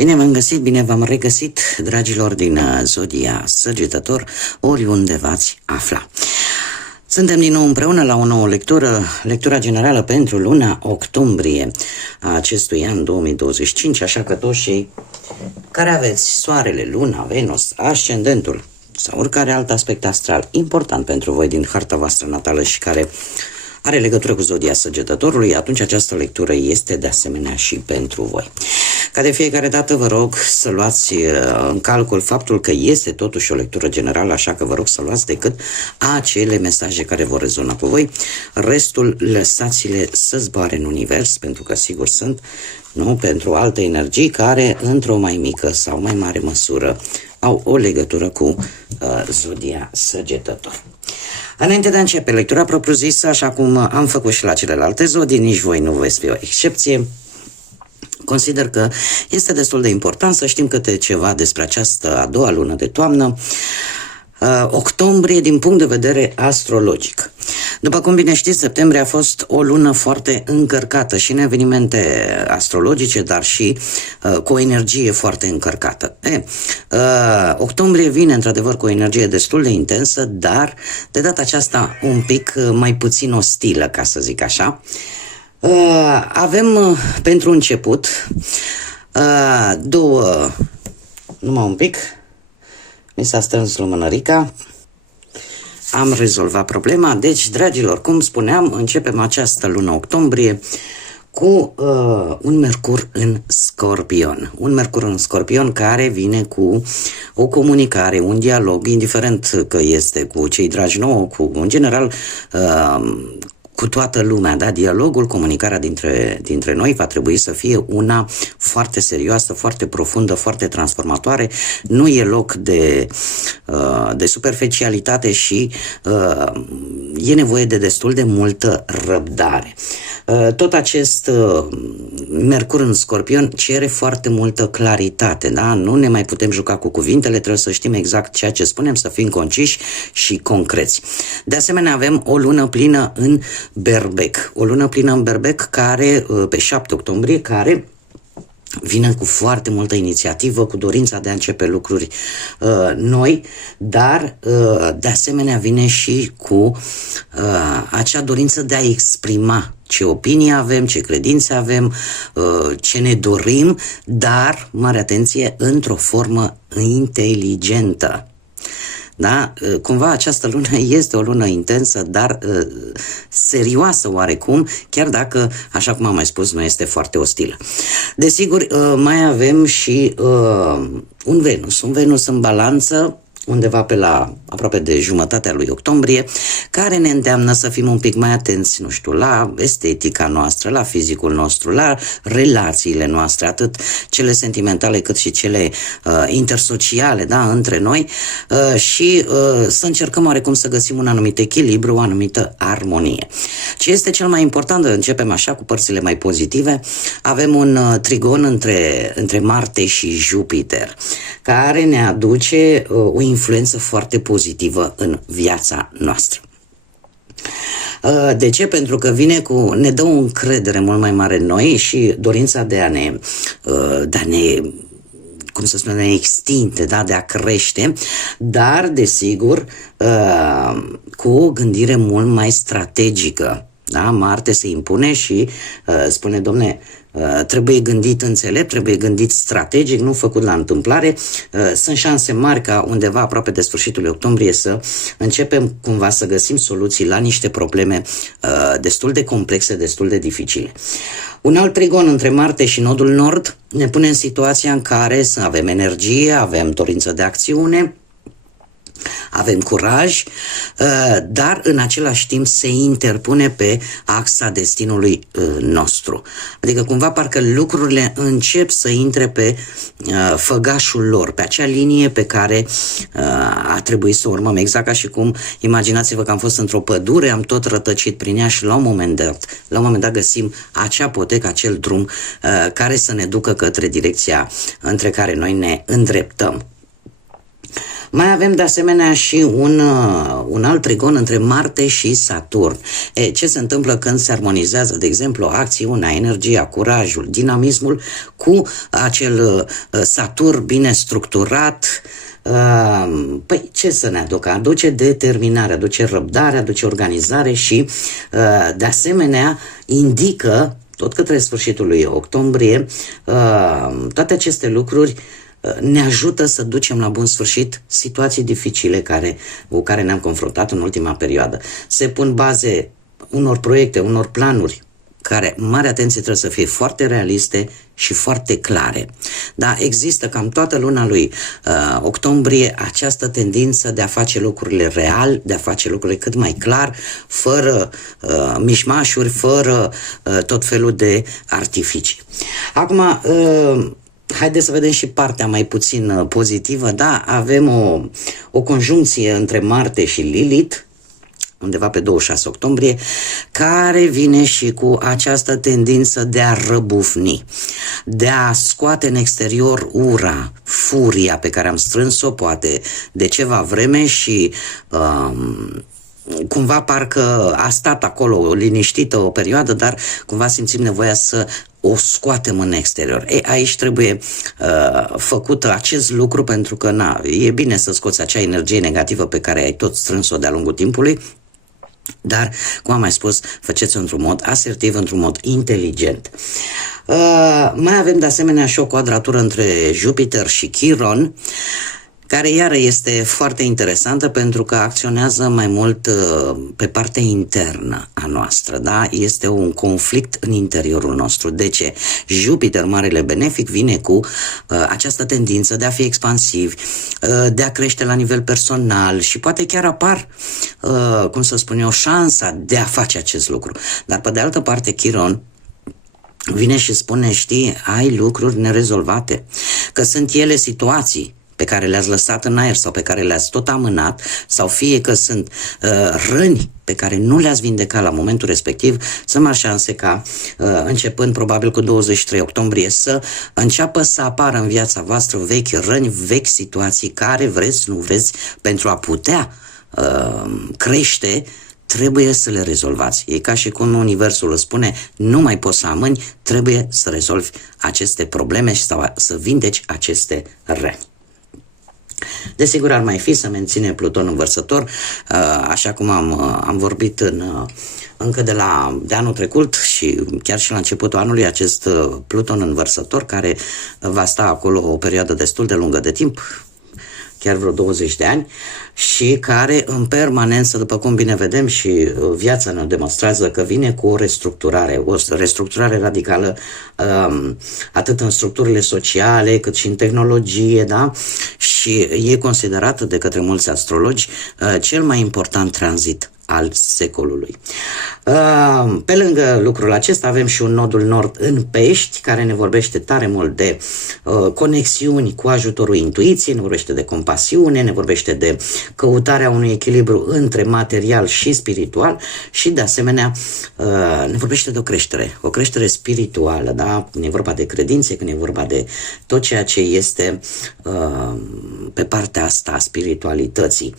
Bine v-am găsit, bine v-am regăsit, dragilor din Zodia Săgetător, oriunde v-ați afla. Suntem din nou împreună la o nouă lectură, lectura generală pentru luna octombrie a acestui an 2025, așa că toți cei care aveți soarele, luna, Venus, ascendentul sau oricare alt aspect astral important pentru voi din harta voastră natală și care are legătură cu Zodia Săgetătorului, atunci această lectură este de asemenea și pentru voi. Ca de fiecare dată vă rog să luați în calcul faptul că este totuși o lectură generală, așa că vă rog să luați decât acele mesaje care vor rezona cu voi. Restul lăsați-le să zboare în univers, pentru că sigur sunt, nu, pentru alte energii care într-o mai mică sau mai mare măsură au o legătură cu Zodia Săgetător. Înainte de a începe lectura propriu-zisă, așa cum am făcut și la celelalte zodii, nici voi nu veți fi o excepție, consider că este destul de important să știm câte ceva despre această a doua lună de toamnă, octombrie, din punct de vedere astrologic. După cum bine știți, septembrie a fost o lună foarte încărcată și în evenimente astrologice, dar și cu o energie foarte încărcată. Octombrie vine într-adevăr cu o energie destul de intensă, dar de data aceasta un pic mai puțin ostilă, ca să zic așa. Avem pentru început două, numai un pic, mi s-a strâns lumânărica, am rezolvat problema. Deci, dragilor, cum spuneam, începem această lună octombrie cu un Mercur în Scorpion. Un Mercur în Scorpion care vine cu o comunicare, un dialog, indiferent că este cu cei dragi nouă, cu, în general, cu toată lumea, da? Dialogul, comunicarea dintre noi va trebui să fie una foarte serioasă, foarte profundă, foarte transformatoare. Nu e loc de superficialitate și e nevoie de destul de multă răbdare. Tot acest Mercur în Scorpion cere foarte multă claritate, da? Nu ne mai putem juca cu cuvintele, trebuie să știm exact ceea ce spunem, să fim conciși și concreți. De asemenea, avem o lună plină în Berbec. O lună plină în Berbec care, pe 7 octombrie, care vine cu foarte multă inițiativă, cu dorința de a începe lucruri noi, dar de asemenea vine și cu acea dorință de a exprima ce opinie avem, ce credințe avem, ce ne dorim, dar, mare atenție, într-o formă inteligentă. Da? Cumva această lună este o lună intensă, dar serioasă oarecum, chiar dacă, așa cum am mai spus, nu este foarte ostilă. Desigur, mai avem și un Venus în balanță, undeva pe la aproape de jumătatea lui octombrie, care ne îndeamnă să fim un pic mai atenți, nu știu, la estetica noastră, la fizicul nostru, la relațiile noastre, atât cele sentimentale cât și cele intersociale, da, între noi, și să încercăm oarecum să găsim un anumit echilibru, o anumită armonie. Ce este cel mai important, începem așa cu părțile mai pozitive, avem un trigon între Marte și Jupiter, care ne aduce o influență foarte pozitivă în viața noastră. De ce? Pentru că ne dă o încredere mult mai mare în noi și dorința de a ne cum să spunem, ne extinde, da? De a crește, dar, desigur, cu o gândire mult mai strategică. Da? Marte se impune și spune, domne, trebuie gândit înțelept, trebuie gândit strategic, nu făcut la întâmplare. Sunt șanse mari ca undeva aproape de sfârșitul octombrie să începem cumva să găsim soluții la niște probleme destul de complexe, destul de dificile. Un alt trigon între Marte și Nodul Nord ne pune în situația în care să avem energie, avem dorință de acțiune, avem curaj, dar în același timp se interpune pe axa destinului nostru. Adică cumva parcă lucrurile încep să intre pe făgașul lor, pe acea linie pe care a trebuit să o urmăm. Exact ca și cum, imaginați-vă că am fost într-o pădure, am tot rătăcit prin ea și la un moment dat găsim acea potecă, acel drum care să ne ducă către direcția între care noi ne îndreptăm. Mai avem de asemenea și un alt trigon între Marte și Saturn. Ce se întâmplă când se armonizează, de exemplu, acțiunea, energia, curajul, dinamismul cu acel Saturn bine structurat? Păi ce să ne aducă? Aduce determinare, aduce răbdare, aduce organizare și de asemenea indică tot către sfârșitul lui octombrie toate aceste lucruri ne ajută să ducem la bun sfârșit situații dificile cu care ne-am confruntat în ultima perioadă. Se pun baze unor proiecte, unor planuri care, mare atenție, trebuie să fie foarte realiste și foarte clare. Da, există cam toată luna lui octombrie această tendință de a face lucrurile real, de a face lucrurile cât mai clar, fără mișmașuri, fără tot felul de artificii. Acum, haideți să vedem și partea mai puțin pozitivă. Da, avem o conjuncție între Marte și Lilith, undeva pe 26 octombrie, care vine și cu această tendință de a răbufni, de a scoate în exterior ura, furia pe care am strâns-o poate de ceva vreme și cumva parcă a stat acolo liniștită o perioadă, dar cumva simțim nevoia să o scoatem în exterior. Aici trebuie făcut acest lucru, pentru că e bine să scoți acea energie negativă pe care ai tot strâns-o de-a lungul timpului, dar, cum am mai spus, faceți-o într-un mod asertiv, într-un mod inteligent. Mai avem de asemenea și o quadratură între Jupiter și Chiron, care iară este foarte interesantă pentru că acționează mai mult pe partea internă a noastră, da? Este un conflict în interiorul nostru. De ce? Jupiter, marele benefic, vine cu această tendință de a fi expansivi, de a crește la nivel personal și poate chiar apar, cum să spun eu, șansa de a face acest lucru. Dar pe de altă parte, Chiron vine și spune, știi, ai lucruri nerezolvate, că sunt ele situații pe care le-ați lăsat în aer sau pe care le-ați tot amânat, sau fie că sunt răni pe care nu le-ați vindecat la momentul respectiv, sunt mari șanse ca, începând probabil cu 23 octombrie, să înceapă să apară în viața voastră vechi răni, vechi situații care, vreți, nu vreți, pentru a putea crește, trebuie să le rezolvați. E ca și cum universul îți spune, nu mai poți să amâni, trebuie să rezolvi aceste probleme și să vindeci aceste răni. Desigur, ar mai fi să menține Pluton în Vărsător, așa cum am vorbit încă de anul trecut și chiar și la începutul anului, acest Pluton în Vărsător, care va sta acolo o perioadă destul de lungă de timp, chiar vreo 20 de ani, și care în permanență, după cum bine vedem și viața ne demonstrează, că vine cu o restructurare radicală, atât în structurile sociale, cât și în tehnologie, da? Și e considerat de către mulți astrologi cel mai important tranzit al secolului. Pe lângă lucrul acesta avem și un nodul nord în Pești, care ne vorbește tare mult de conexiuni cu ajutorul intuiției, ne vorbește de compasiune, ne vorbește de căutarea unui echilibru între material și spiritual și, de asemenea, ne vorbește de o creștere spirituală, da? Când e vorba de credințe, când e vorba de tot ceea ce este pe partea asta a spiritualității.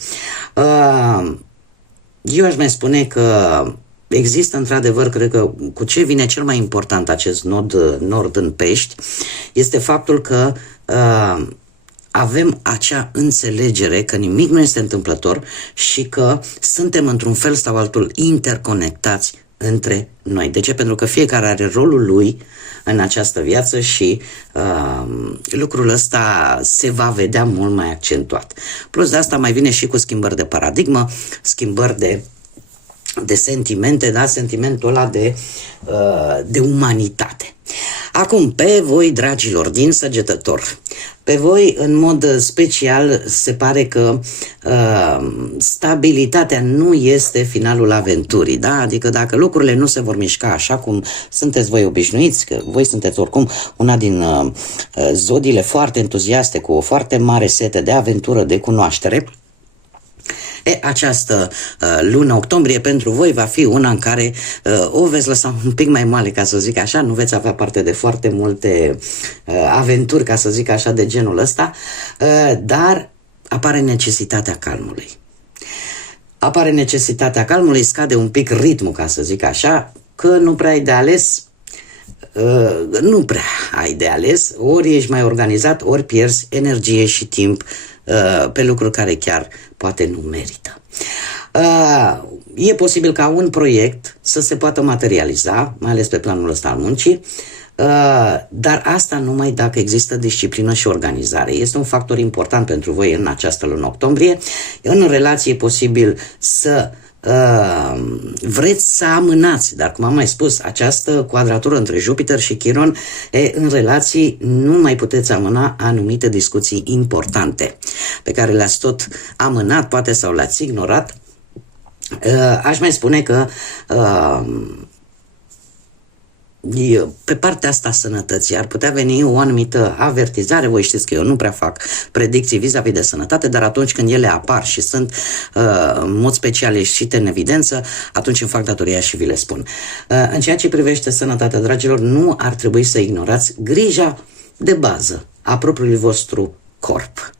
Eu aș mai spune că există, într-adevăr, cred că cu ce vine cel mai important acest nod nord în Pești este faptul că avem acea înțelegere că nimic nu este întâmplător și că suntem într-un fel sau altul interconectați între noi. De ce? Pentru că fiecare are rolul lui în această viață și lucrul ăsta se va vedea mult mai accentuat. Plus de asta mai vine și cu schimbări de paradigmă, schimbări de sentimente, da? Sentimentul ăla de umanitate. Acum, pe voi, dragilor din Săgetător, pe voi, în mod special, se pare că stabilitatea nu este finalul aventurii, da? Adică dacă lucrurile nu se vor mișca așa cum sunteți voi obișnuiți, că voi sunteți oricum una din zodiile foarte entuziaste, cu o foarte mare sete de aventură, de cunoaștere, această lună octombrie pentru voi va fi una în care o veți lăsa un pic mai moale, ca să zic așa, nu veți avea parte de foarte multe aventuri, ca să zic așa, de genul ăsta, dar apare necesitatea calmului. Apare necesitatea calmului, scade un pic ritmul, ca să zic așa, că nu prea ai de ales, ori ești mai organizat, ori pierzi energie și timp pe lucruri care chiar poate nu merită. E posibil ca un proiect să se poată materializa, mai ales pe planul ăsta al muncii, dar asta numai dacă există disciplină și organizare. Este un factor important pentru voi în această lună octombrie. În relație e posibil să vreți să amânați, dar cum am mai spus, această quadratură între Jupiter și Chiron, în relații nu mai puteți amâna anumite discuții importante pe care le-ați tot amânat, poate sau le-ați ignorat. Aș mai spune că pe partea asta a sănătății ar putea veni o anumită avertizare. Voi știți că eu nu prea fac predicții vis-a-vis de sănătate, dar atunci când ele apar și sunt în mod special ieșite în evidență, atunci îmi fac datoria și vi le spun. În ceea ce privește sănătatea, dragilor, nu ar trebui să ignorați grija de bază a propriului vostru corp.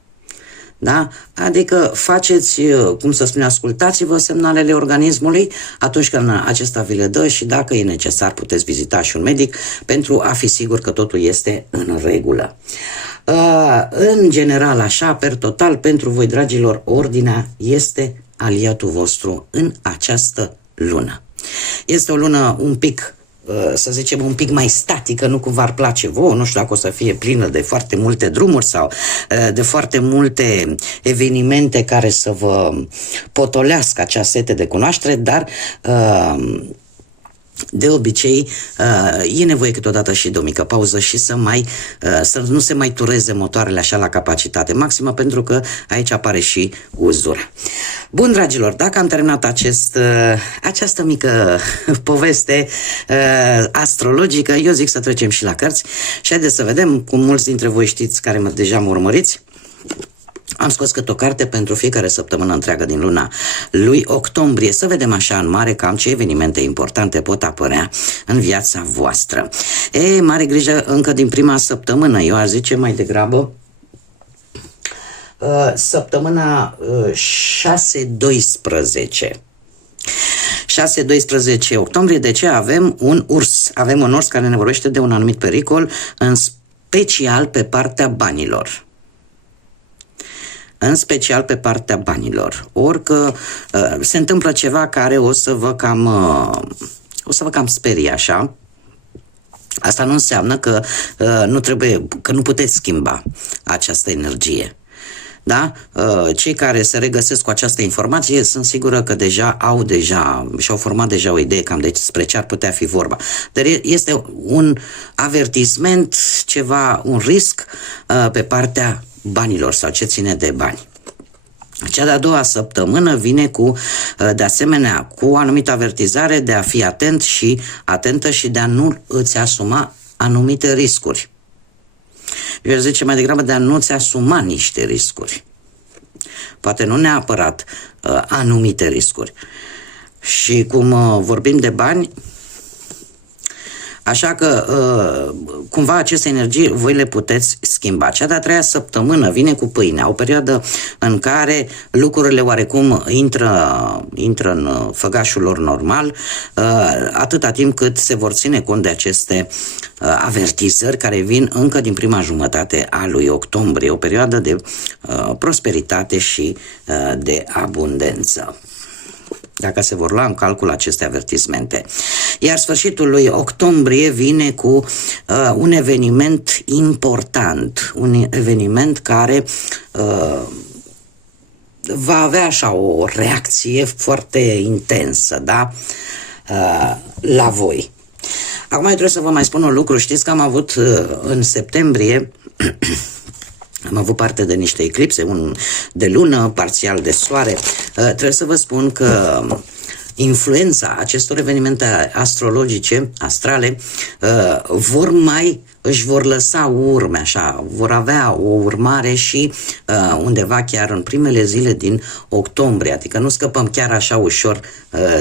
Da? Adică faceți, cum să spun, ascultați-vă semnalele organismului atunci când acesta vi le dă și dacă e necesar puteți vizita și un medic pentru a fi sigur că totul este în regulă. În general, așa, per total, pentru voi, dragilor, ordinea este aliatul vostru în această lună. Este o lună un pic, să zicem, un pic mai statică, nu cum v-ar place vouă, nu știu dacă o să fie plină de foarte multe drumuri sau de foarte multe evenimente care să vă potolească acea sete de cunoaștere, dar de obicei e nevoie câteodată și de o mică pauză și să nu se mai tureze motoarele așa la capacitate maximă, pentru că aici apare și uzura. Bun, dragilor, dacă am terminat această mică poveste astrologică, eu zic să trecem și la cărți și haideți să vedem, cum mulți dintre voi știți care deja mă urmăriți. Am scos câte o carte pentru fiecare săptămână întreagă din luna lui octombrie, să vedem așa în mare cam ce evenimente importante pot apărea în viața voastră. Mare grijă încă din prima săptămână, eu aș zice mai degrabă săptămâna 6-12. 6-12 octombrie, de ce? Avem un urs care ne vorbește de un anumit pericol, în special pe partea banilor. În special pe partea banilor. Orică se întâmplă ceva care o să vă cam sperie așa. Asta nu înseamnă că nu puteți schimba această energie. Da? Cei care se regăsesc cu această informație sunt sigură că și-au format deja o idee cam despre ce ar putea fi vorba. Dar este un avertisment, un risc pe partea banilor sau ce ține de bani. Cea de-a doua săptămână vine de asemenea cu o anumită avertizare de a fi atentă și de a nu îți asuma anumite riscuri. Eu zice mai degrabă de a nu îți asuma niște riscuri. Poate nu neapărat anumite riscuri. Și cum vorbim de bani, așa că cumva aceste energii voi le puteți schimba. Cea de-a treia săptămână vine cu pâinea, o perioadă în care lucrurile oarecum intră în făgașul lor normal, atâta timp cât se vor ține cont de aceste avertizări care vin încă din prima jumătate a lui octombrie, o perioadă de prosperitate și de abundență, dacă se vor lua în calcul aceste avertismente. Iar sfârșitul lui octombrie vine cu un eveniment important, un eveniment care va avea așa o reacție foarte intensă, da? La voi. Acum trebuie să vă mai spun un lucru. Știți că am avut în septembrie am avut parte de niște eclipse, un de lună, parțial de soare. Trebuie să vă spun că influența acestor evenimente astrologice, astrale, vor mai își vor lăsa urme, așa, vor avea o urmare și undeva chiar în primele zile din octombrie, adică nu scăpăm chiar așa ușor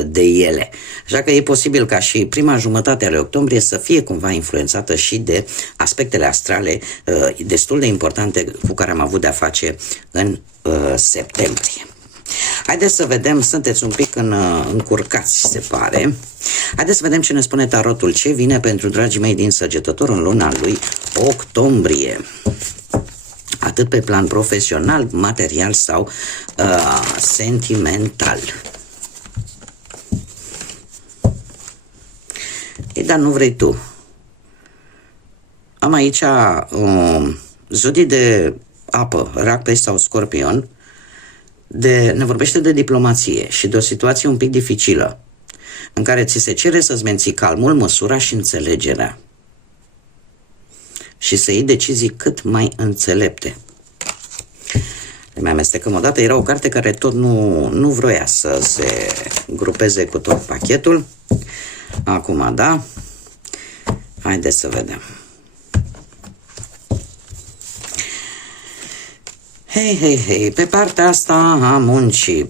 de ele. Așa că e posibil ca și prima jumătate a lui octombrie să fie cumva influențată și de aspectele astrale destul de importante cu care am avut de-a face în septembrie. Haideți să vedem, sunteți un pic încurcați, se pare. Haideți să vedem ce ne spune tarotul, ce vine pentru dragii mei din Săgetător în luna lui octombrie. Atât pe plan profesional, material sau sentimental. Ei, dar nu vrei tu. Am aici zodii de apă, Rac, Pești sau Scorpion. Ne vorbește de diplomație și de o situație un pic dificilă, în care ți se cere să-ți menții calmul, măsura și înțelegerea și să iei decizii cât mai înțelepte. Le mai amestecăm odată, era o carte care tot nu vroia să se grupeze cu tot pachetul. Acum, da? Haideți să vedem. Hei, pe partea asta a muncii,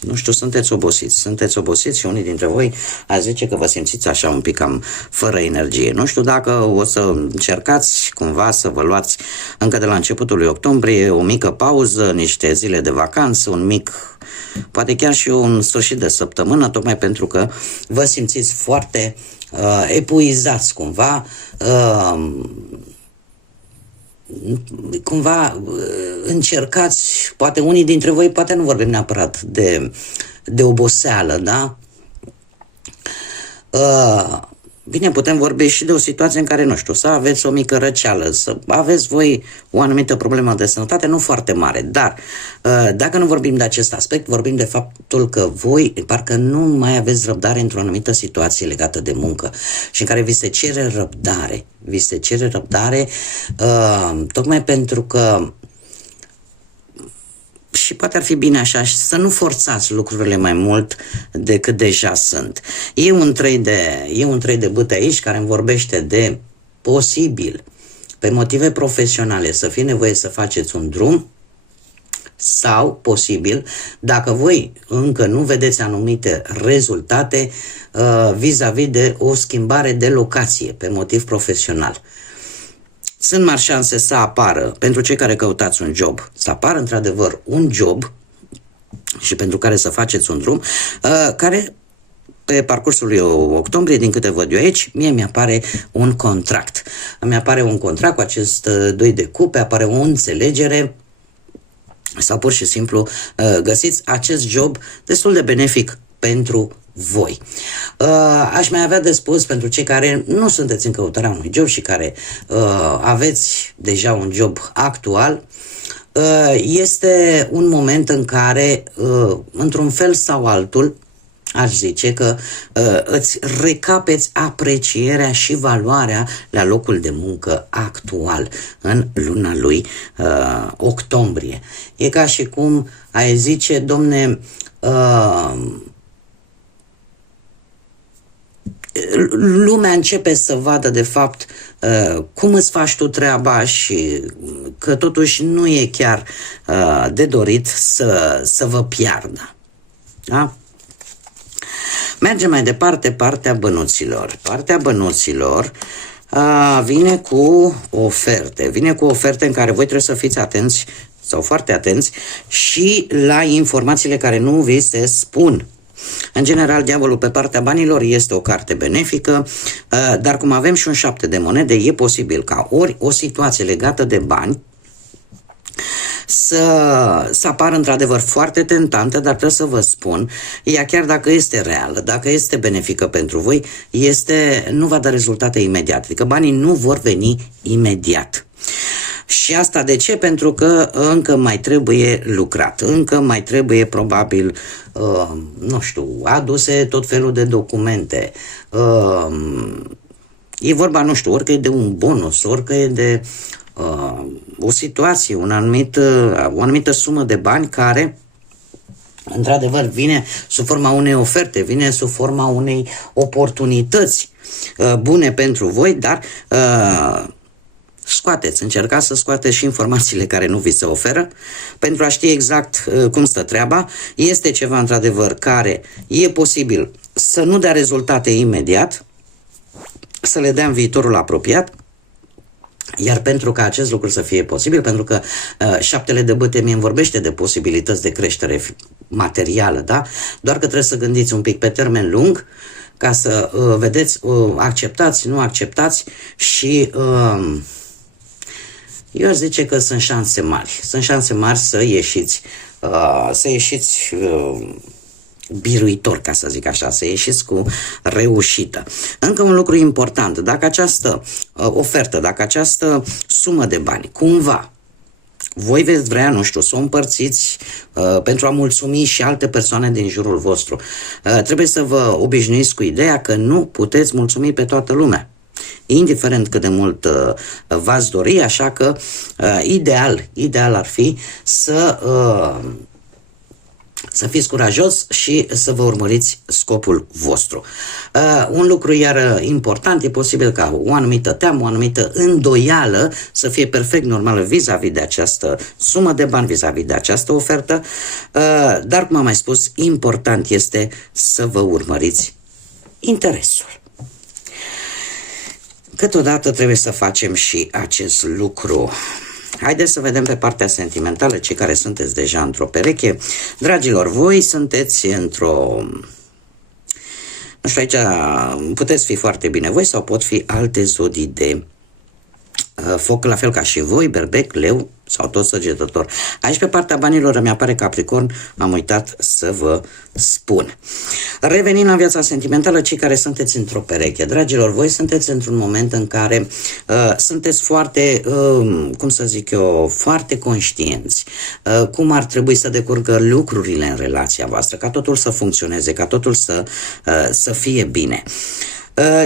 nu știu, sunteți obosiți și unii dintre voi ați zice că vă simțiți așa un pic cam fără energie. Nu știu dacă o să încercați cumva să vă luați încă de la începutul lui octombrie o mică pauză, niște zile de vacanță, poate chiar și un sfârșit de săptămână, tocmai pentru că vă simțiți foarte epuizați cumva, cumva încercați, poate unii dintre voi, poate nu vorbim neapărat de oboseală, da? Bine, putem vorbi și de o situație în care, nu știu, să aveți o mică răceală, să aveți voi o anumită problemă de sănătate, nu foarte mare, dar dacă nu vorbim de acest aspect, vorbim de faptul că voi parcă nu mai aveți răbdare într-o anumită situație legată de muncă și în care vi se cere răbdare, tocmai pentru că și poate ar fi bine așa să nu forțați lucrurile mai mult decât deja sunt. E un trei de bâte aici care îmi vorbește de posibil, pe motive profesionale, să fie nevoie să faceți un drum sau posibil, dacă voi încă nu vedeți anumite rezultate vis-a-vis de o schimbare de locație pe motiv profesional. Sunt mari șanse să apară, pentru cei care căutați un job, să apară într-adevăr un job și pentru care să faceți un drum, care pe parcursul lui octombrie, din câte văd eu aici, mie mi-apare un contract. Mi-apare un contract cu acest 2 de cupe, apare o înțelegere sau pur și simplu găsiți acest job destul de benefic pentru voi. Aș mai avea de spus pentru cei care nu sunteți în căutarea unui job și care aveți deja un job actual, este un moment în care, într-un fel sau altul, aș zice că îți recapeți aprecierea și valoarea la locul de muncă actual în luna lui octombrie. E ca și cum ai zice, domne, lumea începe să vadă de fapt cum îți faci tu treaba și că totuși nu e chiar de dorit să vă piardă. Da? Mergem mai departe, partea bănuților. Partea bănuților vine cu oferte. Vine cu oferte în care voi trebuie să fiți atenți sau foarte atenți și la informațiile care nu vi se spun. În general, diavolul pe partea banilor este o carte benefică, dar cum avem și un 7 de monede, e posibil ca ori o situație legată de bani să apară într-adevăr foarte tentantă, dar trebuie să vă spun, ea chiar dacă este reală, dacă este benefică pentru voi, nu va da rezultate imediate, adică banii nu vor veni imediat. Și asta de ce? Pentru că încă mai trebuie lucrat, încă mai trebuie probabil, nu știu, aduse tot felul de documente. E vorba, nu știu, orică e de un bonus, orică e de o situație, o anumită sumă de bani care într-adevăr, vine sub forma unei oferte, vine sub forma unei oportunități bune pentru voi, dar încercați să scoateți și informațiile care nu vi se oferă pentru a ști exact cum stă treaba. Este ceva, într-adevăr, care e posibil să nu dea rezultate imediat, să le dea în viitorul apropiat. Iar pentru ca acest lucru să fie posibil, pentru că șaptele de bâte mi-mi vorbește de posibilități de creștere materială, da? Doar că trebuie să gândiți un pic pe termen lung ca să vedeți, acceptați, nu acceptați și eu aș zice că sunt șanse mari. Sunt șanse mari să ieșiți biruitor, ca să zic așa, să ieșiți cu reușită. Încă un lucru important, dacă această ofertă, dacă această sumă de bani, cumva, voi veți vrea, nu știu, să o împărțiți pentru a mulțumi și alte persoane din jurul vostru, trebuie să vă obișnuiți cu ideea că nu puteți mulțumi pe toată lumea, indiferent cât de mult v-ați dori, așa că ideal ar fi să fiți curajos și să vă urmăriți scopul vostru. Un lucru iar important, e posibil ca o anumită teamă, o anumită îndoială să fie perfect normală vis-a-vis de această sumă de bani, vis-a-vis de această ofertă, dar, cum am mai spus, important este să vă urmăriți interesul. Câteodată trebuie să facem și acest lucru. Haideți să vedem pe partea sentimentală, cei care sunteți deja într-o pereche. Dragilor, voi sunteți într-o... Nu știu, aici puteți fi foarte bine voi sau pot fi alte zodii de foc, la fel ca și voi, berbec, leu sau tot săgetător. Aici pe partea banilor îmi apare Capricorn, am uitat să vă spun. Revenind la viața sentimentală, cei care sunteți într-o pereche, dragilor, voi sunteți într-un moment în care sunteți foarte, cum să zic eu, foarte conștienți cum ar trebui să decurgă lucrurile în relația voastră, ca totul să funcționeze, ca totul să fie bine.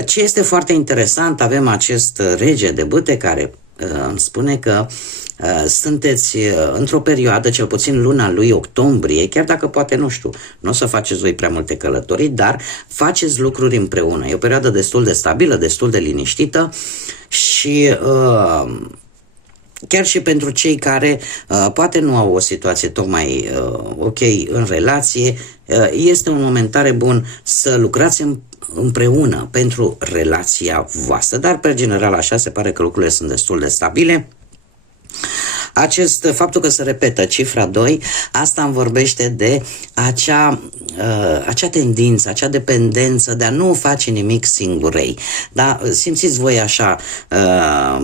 Ce este foarte interesant, avem acest rege de bâte care îmi spune că sunteți într-o perioadă, cel puțin luna lui octombrie, chiar dacă poate, nu știu, nu o să faceți voi prea multe călătorii, dar faceți lucruri împreună. E o perioadă destul de stabilă, destul de liniștită și chiar și pentru cei care poate nu au o situație tocmai ok în relație, este un moment tare bun să lucrați împreună pentru relația voastră, dar pe general așa se pare că lucrurile sunt destul de stabile. Faptul că se repetă cifra 2, asta îmi vorbește de acea tendință, acea dependență de a nu face nimic singurei. Da? Simțiți voi așa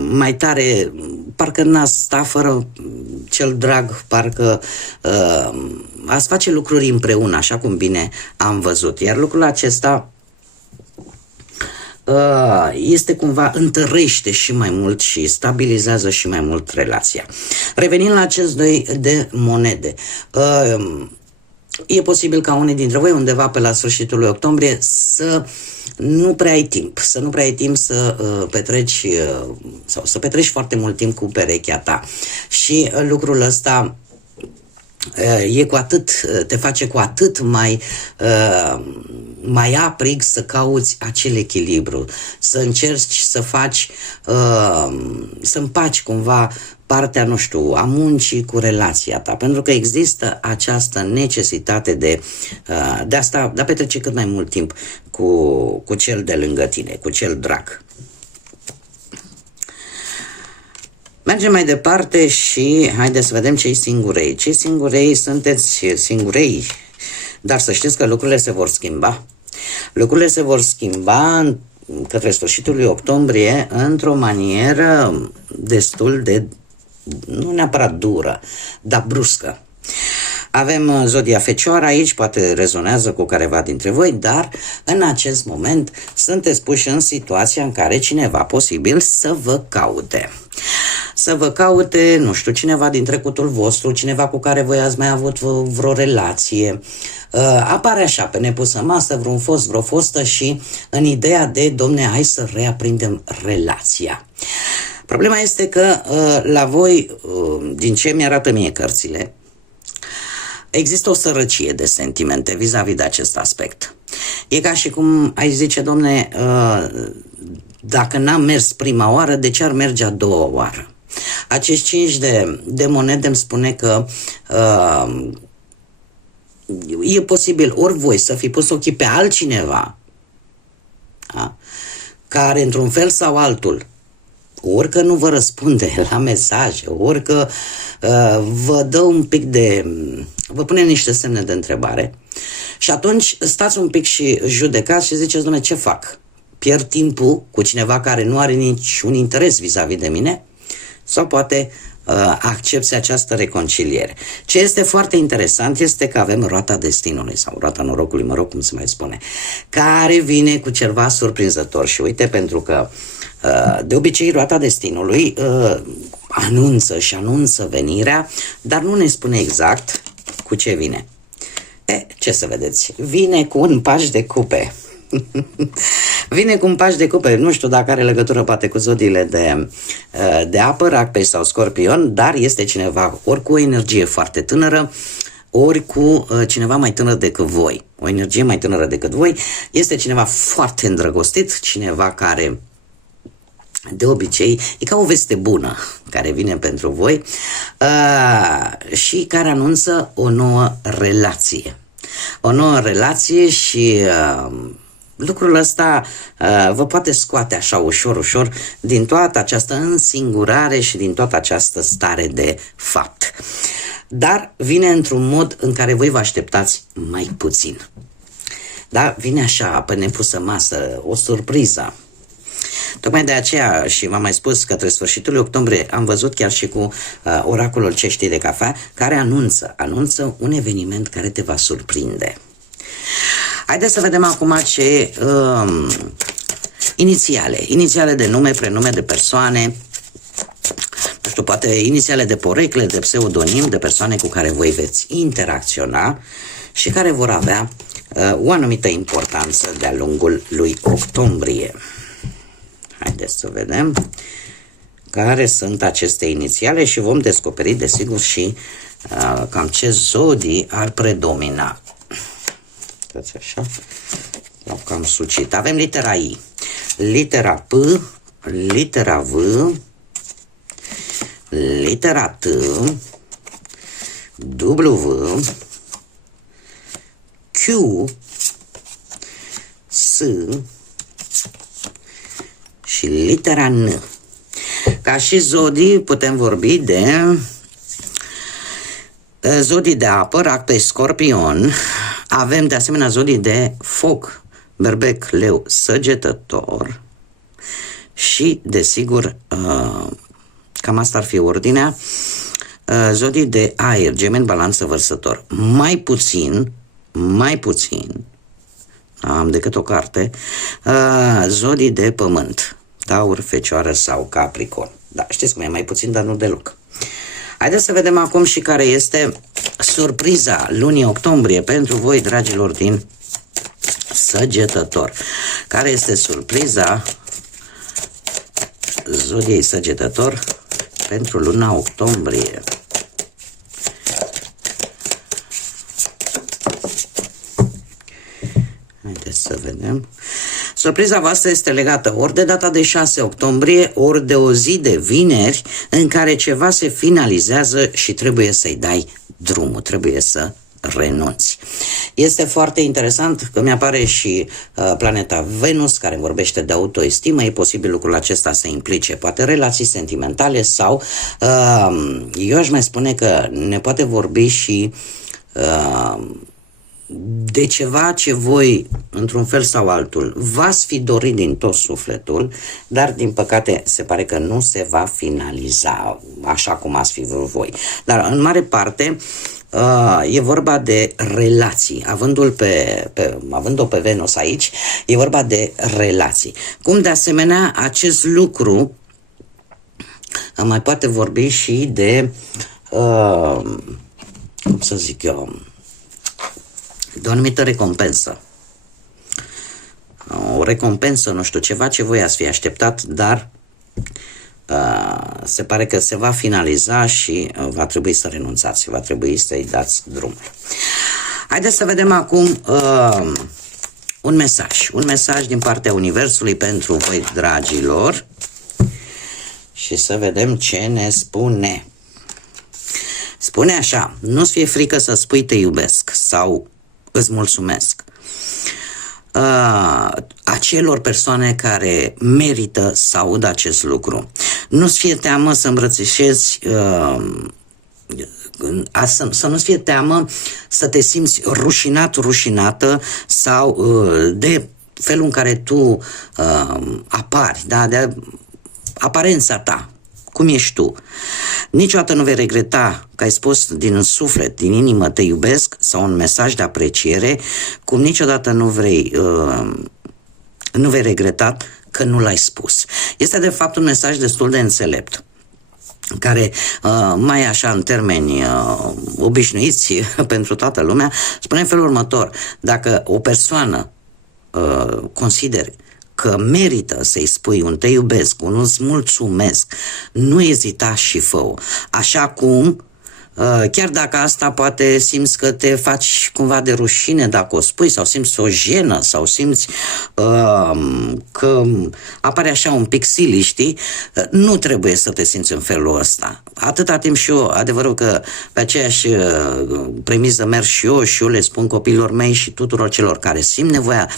mai tare, parcă n-ați sta fără cel drag, parcă ați face lucruri împreună, așa cum bine am văzut. Iar lucrul acesta este cumva, întărește și mai mult și stabilizează și mai mult relația. Revenind la acest 2 de monede, e posibil ca unii dintre voi undeva pe la sfârșitul lui octombrie să nu prea ai timp, să petreci sau să petreci foarte mult timp cu perechea ta. Și lucrul ăsta te face cu atât mai aprig să cauți acel echilibru, să încerci să faci, să împaci cumva partea, nu știu, a muncii cu relația ta, pentru că există această necesitate de a petrece cât mai mult timp cu cel de lângă tine, cu cel drag. Mergem mai departe și haideți să vedem cei singurei. Cei singurei sunteți singurei, dar să știți că lucrurile se vor schimba. Lucrurile se vor schimba către sfârșitul lui octombrie într-o manieră destul de, nu neapărat dură, dar bruscă. Avem zodia Fecioară aici, poate rezonează cu careva dintre voi, dar în acest moment sunteți puși în situația în care cineva posibil să vă caute. Să vă caute, nu știu, cineva din trecutul vostru, cineva cu care voi ați mai avut vreo relație. Apare așa pe nepusă masă vreun fost, vreo fostă și în ideea de, domne, hai să reaprindem relația. Problema este că la voi, din ce mi arată mie cărțile, Există o sărăcie de sentimente vis-a-vis de acest aspect. E ca și cum ai zice, domne, dacă n-am mers prima oară, de ce ar merge a doua oară? Acești 5 de monede îmi spune că e posibil ori voi să fi pus ochii pe altcineva, da? Care într-un fel sau altul, ori că nu vă răspunde la mesaje, ori că vă dă un pic vă pune niște semne de întrebare și atunci stați un pic și judecați și ziceți, dom'le, ce fac? Pierd timpul cu cineva care nu are niciun interes vis-a-vis de mine? Sau poate accepți această reconciliere. Ce este foarte interesant este că avem roata destinului sau roata norocului, mă rog cum se mai spune, care vine cu ceva surprinzător și uite, pentru că de obicei roata destinului anunță venirea, dar nu ne spune exact cu ce vine. Ce să vedeți? Vine cu un paș de cupe. Vine cu un paș de cupe, nu știu dacă are legătură poate cu zodiile de apă, Rac, Pești sau Scorpion, dar este cineva ori cu o energie foarte tânără, ori cu cineva mai tânăr decât voi, o energie mai tânără decât voi, este cineva foarte îndrăgostit, cineva care de obicei e ca o veste bună care vine pentru voi și care anunță o nouă relație. O nouă relație și lucrul ăsta vă poate scoate așa ușor din toată această însingurare și din toată această stare de fapt. Dar vine într-un mod în care voi vă așteptați mai puțin. Da? Vine așa, pe nepusă masă, o surpriză. Tocmai de aceea, și v-am mai spus, către sfârșitul octombrie am văzut chiar și cu oracolul ceștii de cafea, care anunță un eveniment care te va surprinde. Haideți să vedem acum ce inițiale de nume, prenume de persoane, nu știu, poate inițiale de porecle, de pseudonim, de persoane cu care voi veți interacționa și care vor avea o anumită importanță de-a lungul lui octombrie. Haideți să vedem care sunt aceste inițiale și vom descoperi, desigur, și cam ce zodii ar predomina. Uitați așa, l-au cam sucit. Avem litera I, litera P, litera V, litera T, W, Q, S și litera N. Ca și zodii putem vorbi de zodii de apă, Rac, Pești, Scorpion. Avem de asemenea zodii de foc, Berbec, Leu, Săgetător și, desigur, cam asta ar fi ordinea, zodii de aer, Gemeni, Balanță, Vărsător. Mai puțin, am decât o carte, zodii de pământ, Taur, Fecioară sau Capricorn. Da, știți cum e, mai puțin, dar nu deloc. Haideți să vedem acum și care este surpriza lunii octombrie pentru voi, dragilor din Săgetător. Care este surpriza zodiei Săgetător pentru luna octombrie? Haideți să vedem. Surpriza voastră este legată ori de data de 6 octombrie, ori de o zi de vineri în care ceva se finalizează și trebuie să-i dai drumul, trebuie să renunți. Este foarte interesant că mi-apare și planeta Venus, care vorbește de autoestimă. E posibil lucrul acesta să implice poate relații sentimentale sau eu aș mai spune că ne poate vorbi și de ceva ce voi, într-un fel sau altul, v-ați fi dorit din tot sufletul, dar din păcate se pare că nu se va finaliza așa cum ați fi vrut voi. Dar în mare parte e vorba de relații. Având-o pe Venus aici, e vorba de relații. Cum de asemenea acest lucru mai poate vorbi și de cum să zic eu, de o anumită recompensă. O recompensă, nu știu, ceva ce voi ați fi așteptat, dar se pare că se va finaliza și va trebui să renunțați, va trebui să-i dați drumul. Haideți să vedem acum un mesaj din partea Universului pentru voi, dragilor, și să vedem ce ne spune. Spune așa: nu-ți fie frică să spui te iubesc sau îți mulțumesc acelor persoane care merită să audă acest lucru. Nu-ți fie teamă să îmbrățișezi, să nu-ți fie teamă să te simți rușinat, rușinată sau de felul în care tu apari, da? De aparența ta, cum ești tu. Niciodată nu vei regreta că ai spus din suflet, din inimă te iubesc sau un mesaj de apreciere, cum niciodată nu vei regreta că nu l-ai spus. Este de fapt un mesaj destul de înțelept, care mai așa în termeni obișnuiți pentru toată lumea, spune în felul următor: dacă o persoană consideri că merită să-i spui un te iubesc, un îți mulțumesc, nu ezita și fă-o. Așa cum, chiar dacă asta poate simți că te faci cumva de rușine dacă o spui, sau simți o jenă, sau simți că apare așa un pic silly, știi? Nu trebuie să te simți în felul ăsta. Atâta timp și eu, adevărul că pe aceeași premisă merg și eu le spun copiilor mei și tuturor celor care simt nevoia,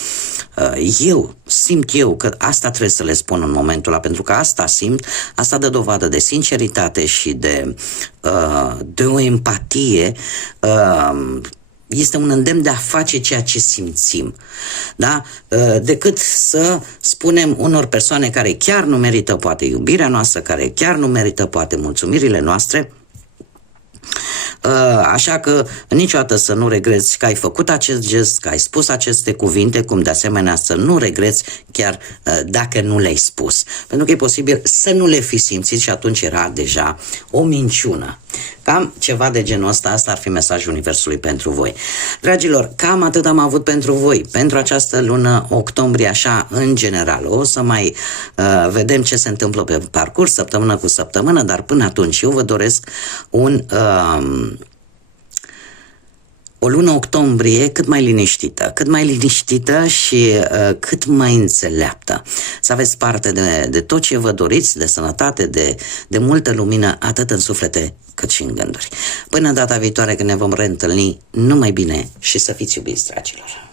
simt eu că asta trebuie să le spun în momentul ăla, pentru că asta simt, asta dă dovadă de sinceritate și de o empatie, este un îndemn de a face ceea ce simțim, da? Decât să spunem unor persoane care chiar nu merită poate iubirea noastră, care chiar nu merită poate mulțumirile noastre. Așa că niciodată să nu regreți că ai făcut acest gest, că ai spus aceste cuvinte, cum de asemenea să nu regreți chiar dacă nu le-ai spus, pentru că e posibil să nu le fi simțit și atunci era deja o minciună. Cam ceva de genul ăsta, asta ar fi mesajul Universului pentru voi. Dragilor, cam atât am avut pentru voi, pentru această lună octombrie, așa în general. O să mai vedem ce se întâmplă pe parcurs, săptămână cu săptămână, dar până atunci eu vă doresc o lună octombrie cât mai liniștită și cât mai înțeleaptă. Să aveți parte de tot ce vă doriți, de sănătate, de multă lumină, atât în suflete cât și în gânduri. Până data viitoare când ne vom reîntâlni, numai bine și să fiți iubiți, dragilor!